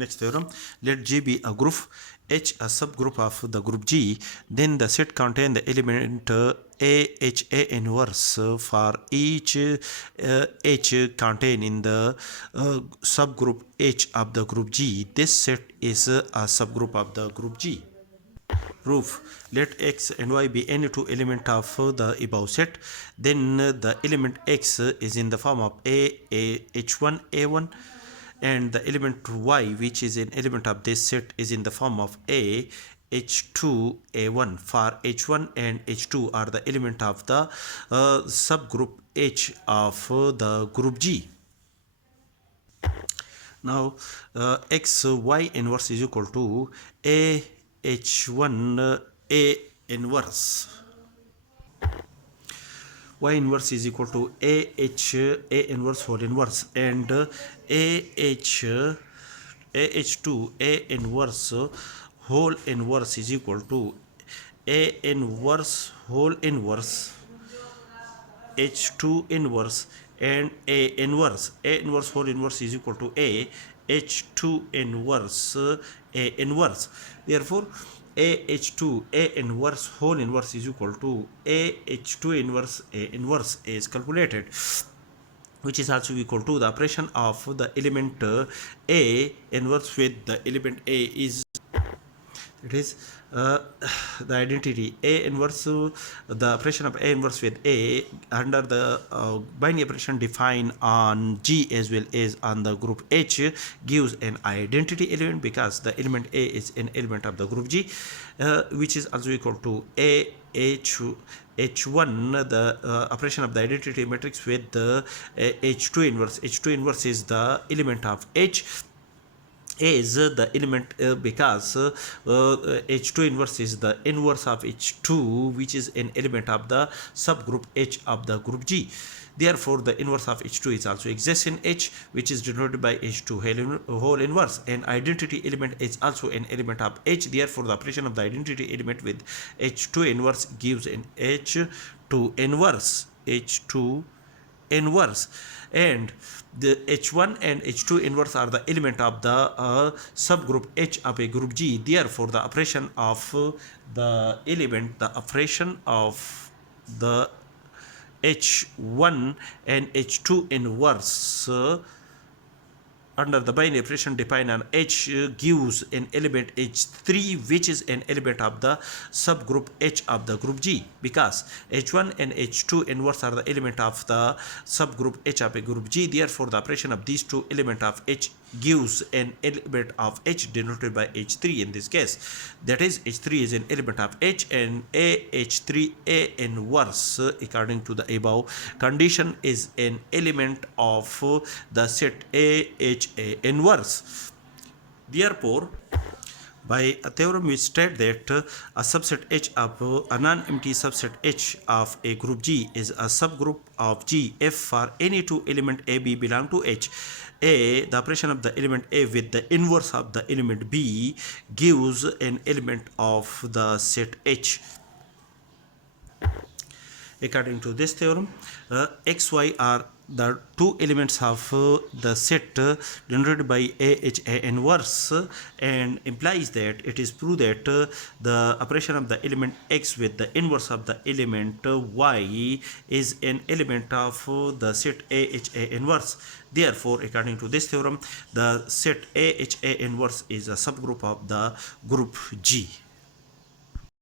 Next theorem, let G be a group, H a subgroup of the group G, then the set contain the element aHa inverse for each H contained in the subgroup H of the group G. This set is a subgroup of the group G. Proof: let X and Y be any two elements of the above set, then the element X is in the form of aH1 A1, and the element Y, which is an element of this set, is in the form of aH2 A1. For H1 and H2 are the element of the subgroup H of the group G. Now X Y inverse is equal to aH1 A inverse. Y inverse is equal to A inverse whole inverse, and aH2 A inverse whole inverse is equal to A inverse whole inverse H2 inverse and A inverse. A inverse whole inverse is equal to A H2 inverse A inverse. Therefore aH2 A inverse whole inverse is equal to aH2 inverse A inverse is calculated, which is also equal to the operation of the element A inverse with the element A is, it is the identity A inverse, the operation of A inverse with A under the binary operation defined on G as well as on the group H gives an identity element, because the element A is an element of the group G, which is also equal to H1, the operation of the identity matrix with the H2 inverse. H2 inverse is the element of H, is the element because H2 inverse is the inverse of H2, which is an element of the subgroup H of the group G. Therefore the inverse of H2 is also exists in H, which is denoted by H2 whole inverse, and identity element is also an element of H. Therefore the operation of the identity element with H2 inverse gives an H2 inverse, and the H1 and H2 inverse are the element of the subgroup H of a group G. Therefore the operation of the element, the operation of the H1 and H2 inverse under the binary operation defined on H gives an element H3, which is an element of the subgroup H of the group G, because H1 and H2 inverse are the element of the subgroup H of a group G. Therefore the operation of these two elements of H gives an element of H denoted by H3 in this case. That is, H3 is an element of H, and aH3 A inverse according to the above condition is an element of the set aHa inverse. Therefore by a theorem we state that a subset H of a non-empty subset H of a group G is a subgroup of G if for any two element A, B belong to H. A, the operation of the element A with the inverse of the element B gives an element of the set H. According to this theorem, X, Y are the two elements of the set denoted by aHa inverse, and implies that it is proved that the operation of the element X with the inverse of the element Y is an element of the set aHa inverse. Therefore, according to this theorem, the set aHa inverse is a subgroup of the group G.